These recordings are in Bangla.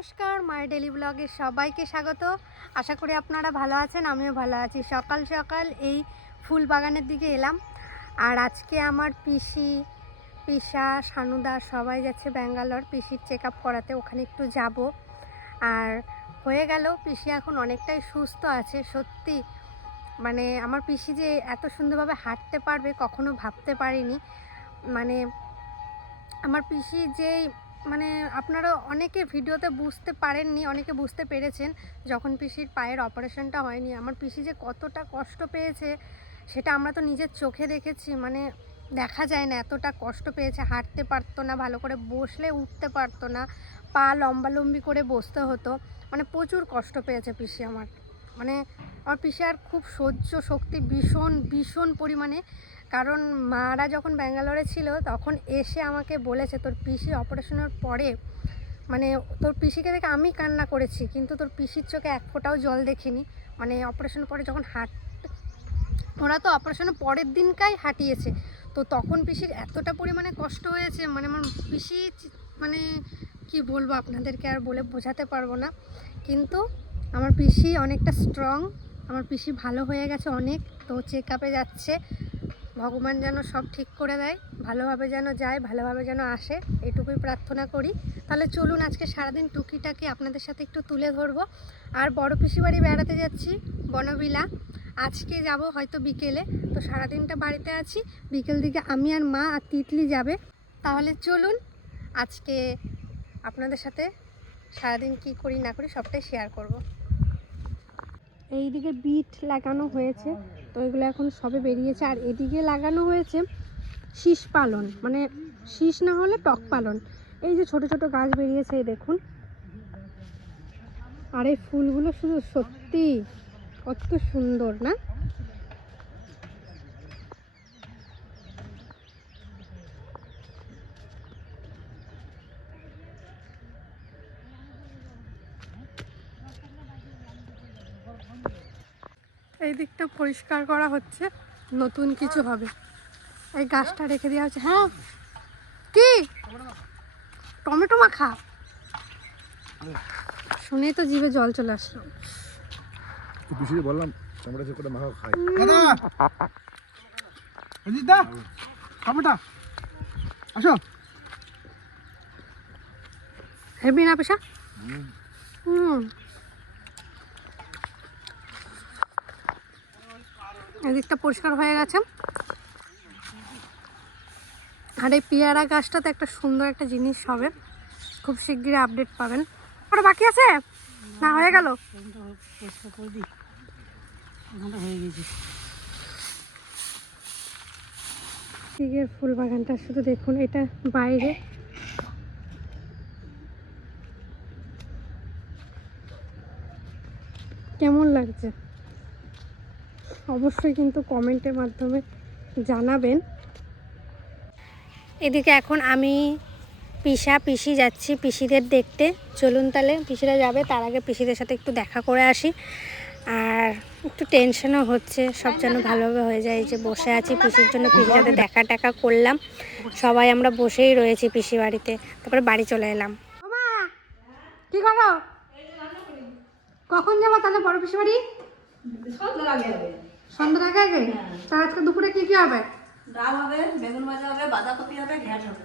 নমস্কার, মাই ডেলি ব্লগে সবাইকে স্বাগত। আশা করি আপনারা ভালো আছেন, আমিও ভালো আছি। সকাল সকাল এই ফুল বাগানের দিকে এলাম। আর আজকে আমার পিসা সানুদা সবাই যাচ্ছে ব্যাঙ্গালোর পিসির চেক আপ করাতে, ওখানে একটু যাব। আর হয়ে গেল, পিসি এখন অনেকটাই সুস্থ আছে। সত্যি মানে আমার পিসি যে এত সুন্দরভাবে হাঁটতে পারবে কখনো ভাবতে পারিনি। মানে আমার পিসি যেই মানে আপনারা অনেকে ভিডিওতে বুঝতে পারেননি, অনেকে বুঝতে পেরেছেন। যখন পিসির পায়ের অপারেশনটা হয়নি, আমার পিসি যে কতটা কষ্ট পেয়েছে সেটা আমরা তো নিজের চোখে দেখেছি। মানে দেখা যায় না, এতটা কষ্ট পেয়েছে। হাঁটতে পারতো না, ভালো করে বসলে উঠতে পারতো না, পা লম্বালম্বি করে বসতে হতো। মানে প্রচুর কষ্ট পেয়েছে পিসি আমার। মানে আমার পিসি আর খুব সহ্য শক্তি ভীষণ ভীষণ পরিমাণে। কারণ মারা যখন ব্যাঙ্গালোরে ছিল তখন এসে আমাকে বলেছে, তোর পিসি অপারেশনের পরে মানে তোর পিসিকে দেখে আমি কান্না করেছি, কিন্তু তোর পিসির চোখে এক ফোঁটাও জল দেখিনি। মানে অপারেশনের পরে যখন ওরা তো অপারেশনের পরের দিনকাই হাঁটিয়েছে, তো তখন পিসির এতটা পরিমাণে কষ্ট হয়েছে। মানে আমার পিসি মানে কি বলবো আপনাদেরকে, আর বলে বোঝাতে পারবো না। কিন্তু আমার পিসি অনেকটা স্ট্রং, আমার পিসি ভালো হয়ে গেছে অনেক। তো চেক আপে যাচ্ছে, ভগবান যেন সব ঠিক করে দেয়, ভালোভাবে যেন যায়, ভালোভাবে যেন আসে, এটুকুই প্রার্থনা করি। তাহলে চলুন আজকে সারাদিন টুকিটাকি আপনাদের সাথে একটু তুলে ধরবো। আর বড় পিসি বাড়ি বেড়াতে যাচ্ছি, বনবিলা। আজকে যাব হয়তো বিকেলে, তো সারাদিনটা বাড়িতে আছি। বিকেল দিকে আমি আর মা আর তিতলি যাবে। তাহলে চলুন আজকে আপনাদের সাথে সারাদিন কি করি না করি সবটাই শেয়ার করব। এইদিকে বিট লাগানো হয়েছে, তো এগুলো এখন সবে বেরিয়েছে। আর এদিকে লাগানো হয়েছে শীষ পালন, মানে শীষ না হলে টক পালন। এই যে ছোট ছোট গাছ বেরিয়েছে, এই দেখুন। আর এই ফুলগুলো শুধু সত্যি কত সুন্দর না? এই দিকটা পরিষ্কার করা হচ্ছে, নতুন কিছু হবে। এই গাছটা রেখে দেওয়া হচ্ছে। হ্যাঁ, কি টমেটো মাখা শুনেই তো জিভে জল চলে আসলো। বললাম টমেটো করে মাখা খাই। টমেটো আসো, হেবি না পেশা? এদিকটা পরিষ্কার হয়ে গেছে। আর এই পেয়ারা গাছটাতে একটা সুন্দর একটা জিনিস হবে, খুব শিগগিরই আপডেট পাবেন। ওটা বাকি আছে না, হয়ে গেল? দিকের ফুল বাগানটা শুধু দেখুন, এটা বাইরে। কেমন লাগছে অবশ্যই কিন্তু কমেন্টের মাধ্যমে জানাবেন। এদিকে এখন আমি পিসি যাচ্ছি পিসিদের দেখতে। চলুন তাহলে, পিসিরা যাবে তার আগে পিসিদের সাথে একটু দেখা করে আসি। আর একটু টেনশনও হচ্ছে, সব যেন ভালোভাবে হয়ে যায়। যে বসে আছি পিসির জন্য, পিসির সাথে দেখা টাকা করলাম, সবাই আমরা বসেই রয়েছি পিসি বাড়িতে। তারপরে বাড়ি চলে এলাম। কি করো? কখন যাবো তাহলে বড় পিসি বাড়ি? সন্ধ্যার আগে আগে? তা আজকে দুপুরে কি কি হবে? ডাল হবে, বেগুন ভাজা হবে, বাঁধাকপি হবে, ঘ্যাট হবে।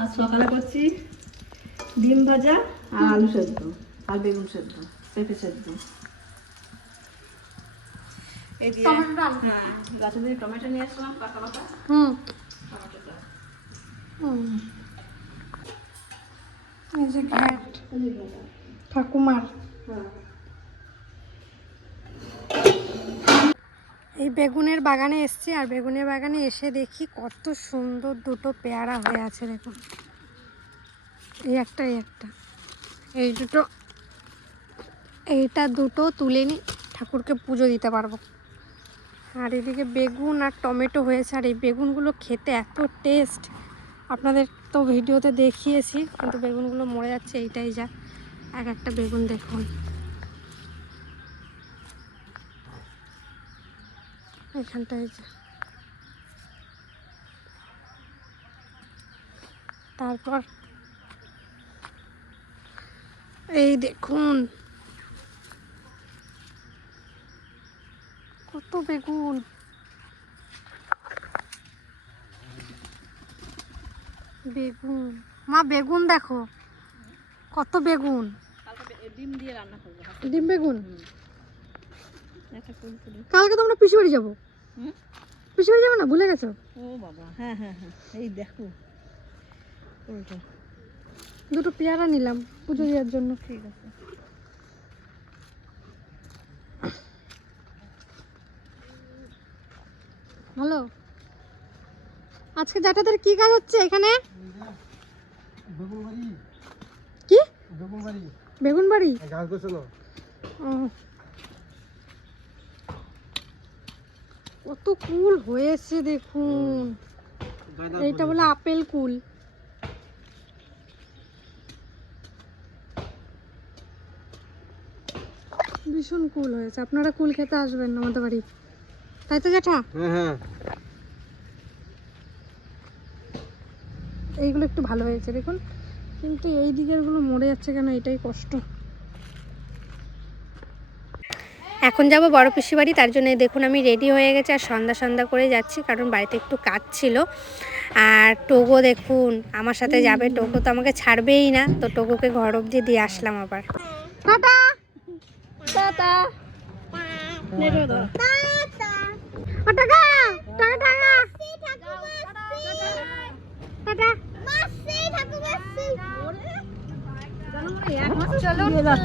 আর সকালে করছি ডিম ভাজা আর আলু সেদ্ধ আর বেগুন সেদ্ধ, পেঁপে সেদ্ধ। এই দিয়ে হ্যাঁ, গাছে দিয়ে টমেটো নিয়ে আসলাম পাকা পাকা। টমেটোটা এই যে ঘ্যাট ঠাকুমার। এই বেগুনের বাগানে এসছি, আর বেগুনের বাগানে এসে দেখি কত সুন্দর দুটো পেয়ারা হয়ে আছে। দেখুন, এই একটা এই দুটো, এইটা দুটো তুলে নিই, ঠাকুরকে পুজো দিতে পারবো। আর এদিকে বেগুন আর টমেটো হয়েছে। আর এই বেগুনগুলো খেতে এত টেস্ট, আপনাদের তো ভিডিওতে দেখিয়েছি, কিন্তু বেগুনগুলো মরে যাচ্ছে। এইটাই যা, এক একটা বেগুন দেখুন। এখানটায় তারপর এই দেখুন কত বেগুন। বেগুন মা, বেগুন দেখো কত বেগুন। ডিম দিয়ে রান্না করবো। ডিম বেগুন। একটা কুলকুলি। কালকে তো আমরা পিসি বাড়ি যাবো। পিসি বাড়ি যাবো না, ভুলে গেছো? ও বাবা, হ্যাঁ হ্যাঁ হ্যাঁ, এই দেখো ওইটা। দুটো পেয়ারা নিলাম পুজো দেওয়ার জন্য। ঠিক আছে। ভালো। আজকে জ্যাঠাদের কি কাজ হচ্ছে এখানে? কি বেগুন বাড়ি? ও, কত কুল হয়েছে দেখুন। এইটা বলে আপেল কুল। ভীষণ কুল হয়েছে। আপনারা কুল খেতে আসবেন আমাদের বাড়ি, তাই তো জ্যাঠা? হ্যাঁ। এইগুলো একটু ভালো হয়েছে দেখুন, কিন্তু এই দিকের গুলো মরে যাচ্ছে কেন, এটাই কষ্ট। এখন যাব বড় পিসি বাড়ি, তার জন্য দেখুন আমি রেডি হয়ে গেছি আর সন্ধ্যা করে যাচ্ছি, কারণ বাড়িতে একটু কাজ ছিল। আর টোগো দেখুন আমার সাথে যাবে, টোগো তো আমাকে ছাড়বেই না, তো টোগোকে ঘর অবধি দিয়ে আসলাম আবার। টাটা টাটা চলো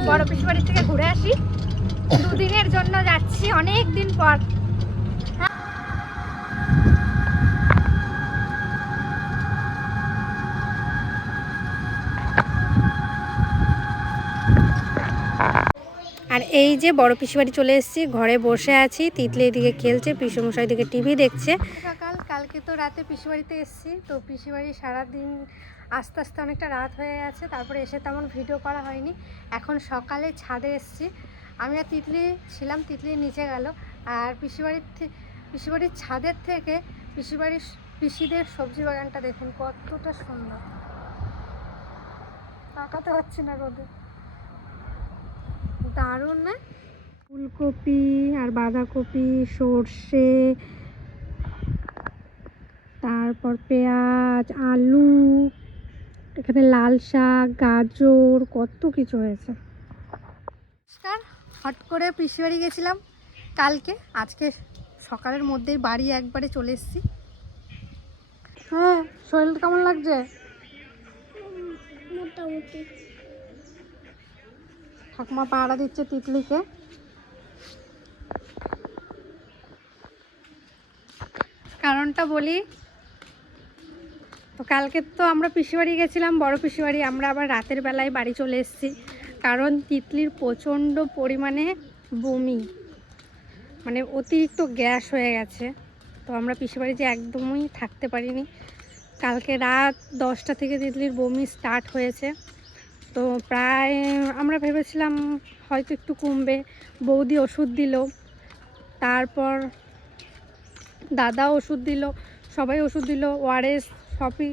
বড় পিসি বাড়ি থেকে ঘুরে আসি। দুদিনের জন্য যাচ্ছি, অনেক দিন পর। আর এই যে বড় পিসি বাড়ি চলে এসেছি, ঘরে বসে আছি, তিতলি এদিকে খেলছে, পিসুমশাই দিকে টিভি দেখছে। কালকে তো রাতে পিসি বাড়িতে এসেছি, তো পিসি বাড়ি সারাদিন আস্তে আস্তে অনেকটা রাত হয়ে গেছে, তারপরে এসে তেমন ভিডিও করা হয়নি। এখন সকালে ছাদে এসেছি, আমি আর তিতলি ছিলাম, তিতলি নিচে গেল। আর পিসি বাড়ির ছাদের থেকে পিসিদের সবজি বাগানটা দেখুন কতটা সুন্দর, তাকাতে পারছি না রোদে, দারুণ না? ফুলকপি আর বাঁধাকপি, সর্ষে, তারপর পেঁয়াজ, আলু, এখানে লাল শাক, গাজর, কত কিছু হয়েছে। হট করে পিসি বাড়ি গেছিলাম কালকে, আজকে সকালের মধ্যেই বাড়ি একবারে চলে এসেছি। হ্যাঁ, শরীরটা কেমন লাগছে? মোটামুটি। ঠাকুমা পাহারা দিচ্ছে তিতলিকে। কারণটা বলি, তো কালকে তো আমরা পিসি বাড়ি গেছিলাম, বড় পিসি বাড়ি, আমরা আবার রাতের বেলায় বাড়ি চলে এসেছি, কারণ তিতলির প্রচণ্ড পরিমাণে বমি, মানে অতিরিক্ত গ্যাস হয়ে গেছে। তো আমরা পিসি বাড়ি যে একদমই থাকতে পারিনি, কালকে রাত 10টা থেকে তিতলির বমি স্টার্ট হয়েছে। তো প্রায় আমরা ভেবেছিলাম হয়তো একটু কমবে, বৌদি ওষুধ দিল, তারপর দাদা ওষুধ দিল, সবাই ওষুধ দিল, ওআরএস সবই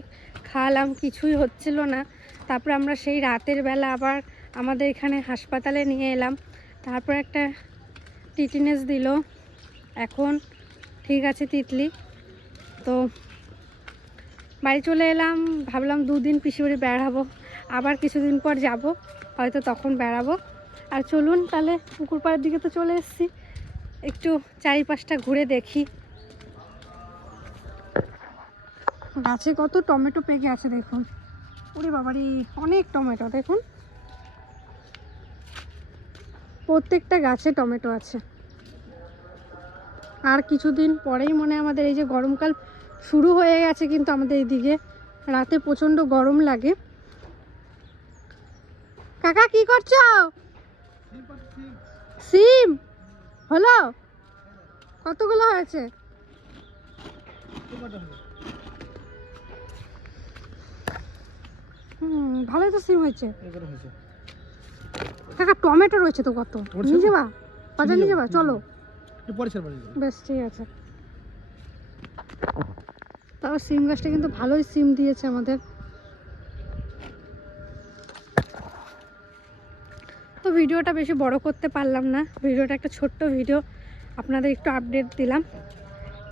খাওয়ালাম, কিছুই হচ্ছিল না। তারপরে আমরা সেই রাতের বেলা আবার আমাদের এখানে হাসপাতালে নিয়ে এলাম, তারপর একটা টিটিনেস দিল, এখন ঠিক আছে তিতলি। তো বাড়ি চলে এলাম, ভাবলাম 2 দিন পিসি বাড়ি বেড়াবো, আবার কিছুদিন পর যাব, হয়তো তখন বেড়াবো। আর চলুন তাহলে পুকুর পাড়ের দিকে তো চলে এসেছি, একটু চারিপাশটা ঘুরে দেখি। গাছে কত টমেটো পেকে আছে দেখুন, ওরে বাবারে অনেক টমেটো দেখুন, প্রত্যেকটা গাছে টমেটো আছে। আর কিছুদিন পরেই মনে আমাদের এই যে গরমকাল শুরু হয়ে গেছে, কিন্তু আমাদের এইদিকে রাতে প্রচণ্ড গরম লাগে। কাকা কি করছো? সিম হলো? কতগুলো হয়েছে? ভালোই তো সিম হয়েছে। কাকা টমেটো রয়েছে তো কত, নিয়ে যাবা বাজার, নিয়ে যাবা, চলো বেশ ঠিক আছে। তাও সিম গাছটা কিন্তু ভালোই সিম দিয়েছে আমাদের, তো ভিডিওটা বেশি বড় করতে পারলাম না, ভিডিওটা একটা ছোট্ট ভিডিও, আপনাদের একটু আপডেট দিলাম।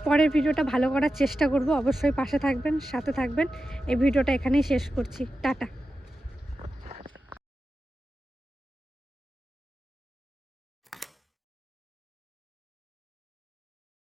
পরের ভিডিওটা ভালো করার চেষ্টা করব, অবশ্যই পাশে থাকবেন, সাথে থাকবেন। এই ভিডিওটা এখানেই শেষ করছি, টাটা।